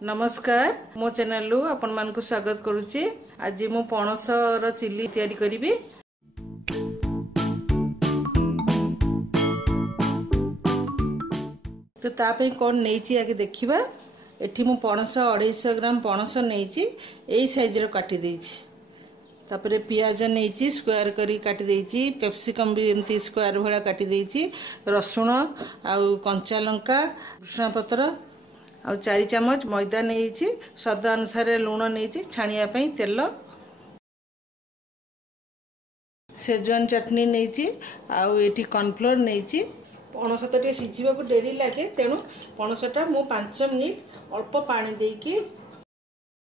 नमस्कार मो चैनल रु आपण मान को स्वागत करुच्ची। आज मु पणस रो चिल्ली तैयारी करिवि। तो तापे कोन नेची आगे देखिबा। एठी मु पणस 250 ग्राम पणस नेची एई साइज रो काटी देइछि। तापरे पियाज नेची स्क्वायर करी काटी देइछि। कैप्सिकम भी एमती स्क्वायर भला काटी देइछि। रसुण आ कंचा लंका भृषण पत्र आ 4 चम्मच मैदा नेइछि। स्वाद अनुसार लूण नेइछि। छानिया पई तेल सेजवान चटनी नेइछि। आ एठी कॉर्नफ्लोर नेइछि। पणस तो टे सिझिबा को डेरी लागे तेणु पणसटा मु 5 मिनिट अल्प पानी देकी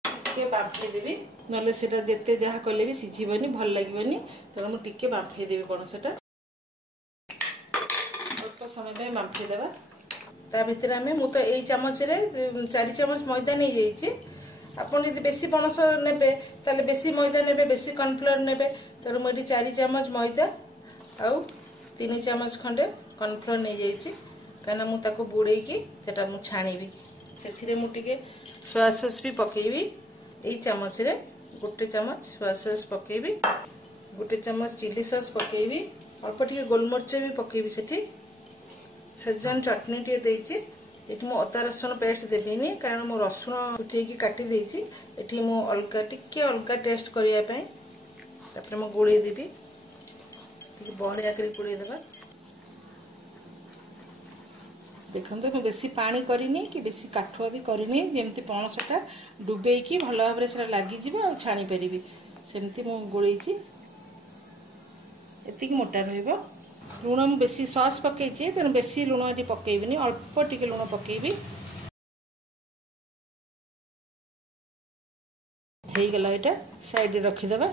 के बाफे देबी। नले सेटा जेते जहा कले भी सिझिबनी भल लागबनी। तेणु मु टिके बाफे देबी पणसटा अल्प समय में बाफे देबा। ता भितर आमे मु तो एई चम्मच रे 4 चम्मच मैदा नै जाईछि। आपन यदि बेसी पणस नेबे ताले बेसी मैदा नेबे बेसी कॉर्नफ्लोर नेबे। तेणु मु 4 चम्मच मैदा आ 3 चम्मच खंडे कॉर्नफ्लोर नै जाईछि। काना मु ताको बुड़ेई की सेटा मु छाणीबी। सेथिरे मु टिके सोया सॉस भी पकेइबी। एई चम्मच रे 1 चम्मच सोया सॉस पकेइबी। 1 चम्मच चिली सॉस पकेइबी। अल्प टिके गोलमरिच भी पकेइबी। सेठी सेजवान चटनी टे देइछि। एठी मु अदा रसुण पेस्ट देबिनी कारण मु रसुण कुचै की काटी देइछि। एठी मु अलगा टिके अलगा टेस्ट करिया पय तापर मु गोळी देबी। टिके बहलिया करी गोळी देबा। देखंतु मु बेसी पानी करिनी कि बेसी काठुआ भी करिनी। जेमति पणसटा डुबेई की भल भाबरे सेरा लागि जिवो आ छाणी परिबी सेमति मु गोळीछि। एतिक मोटा रहइबो। लूण मु बेसी सॉस पकेइछि तेणु बेसी लूण एटी पकेइबिनी। अल्प टिके लूण पकेइबी। हेई गला एटा साइड रे रखि देबा।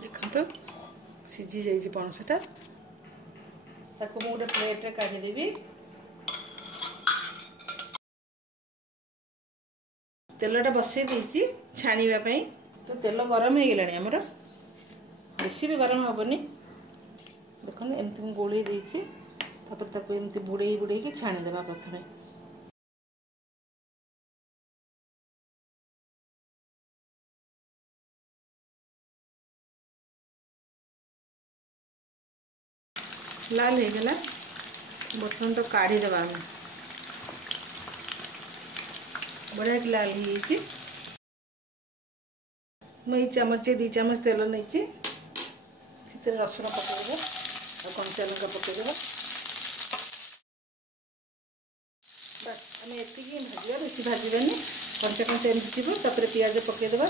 देखंतु सिझी जाइछि पणसटा। ताको मु गोटे प्लेट रे काढी देबी। तेलटा बसई देइछि छाणीबा पई। तो तेल गरम हे गेलानी हमर। बेसी भी गरम हबनी। देखो एमती मु गोळी देइछि। तापर ताको एमती बुड़ेई बुड़ेई की छाणी देबा प्रथमे। लाल हे गेला। बर्तन तो काढी देबा हम। बड़ा लाल हे छि। मैं चम्मच 2 चम्मच तेल नहीं रसुण पकईदेव और कंचा लंका पकईदेव। बस आम एति भाजा बेसी भाजबानी। कंचा कंचा एमती थी तापर पियाज पकईदेव।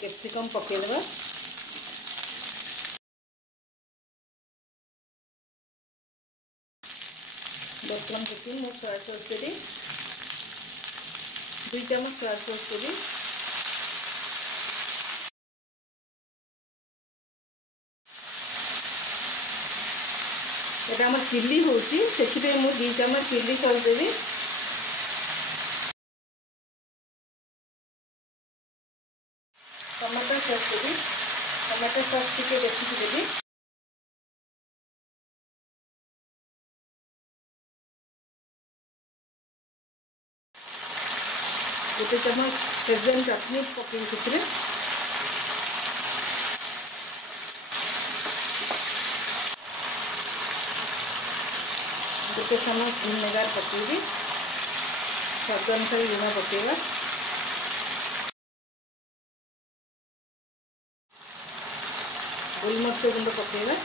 कैप्सिकम पकईदेव। बर्तमान देखिए मो सोया सॉस देवी 2 चम्मच सोया सॉस देवी। एटा हमर चिल्ली होची सेथिबे मु 2 चम्मच चिल्ली सॉस देवी। टमाटो सॉस देवी। टमाटो सॉस टिके देखि देवी। गोटे चम्मच सेजवान चटनी पकई से 1 चम्मच विनेगार पकेबी। स्वाद अनुसार लूण पकेगा। गोलमरिच गुंड पकेगा।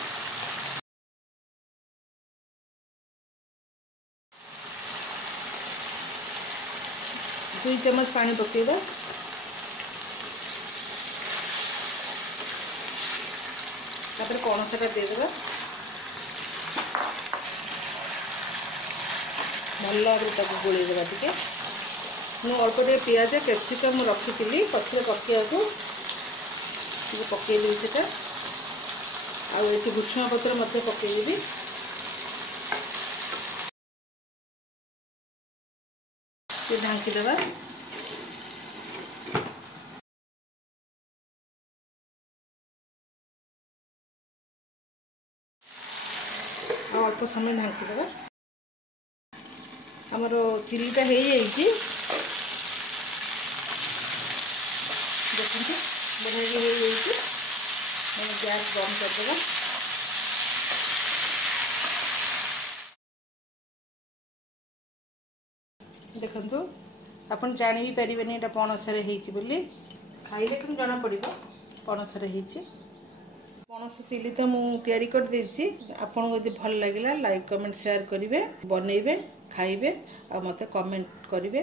दो चम्मच पानी पकेगा। तापर पणसटा देदेबा। भल भाव गोल देवा। टिके मु अल्प टे पियाज कैप्सिकम रखी पछरे पकड़ा को पकईदेवी सेटा। आ ये भृषण पत्र मध्य पकईदेवी। ढांकी देवा। अल्प समय ढांकीदेवा आमर चिलीटा हो जाइए देखते बढ़िया हो जाइए गैस बंद करदेवा देखु आपन जानी भी पारे ये पणसरे होली खाइले कि जना पड़ पणसरे पणस चिली तो मुझे कर आपको यदि भल लगे लाइक कमेंट शेयर करेंगे बनइबे खाइबे आ मते कमेंट करेंगे।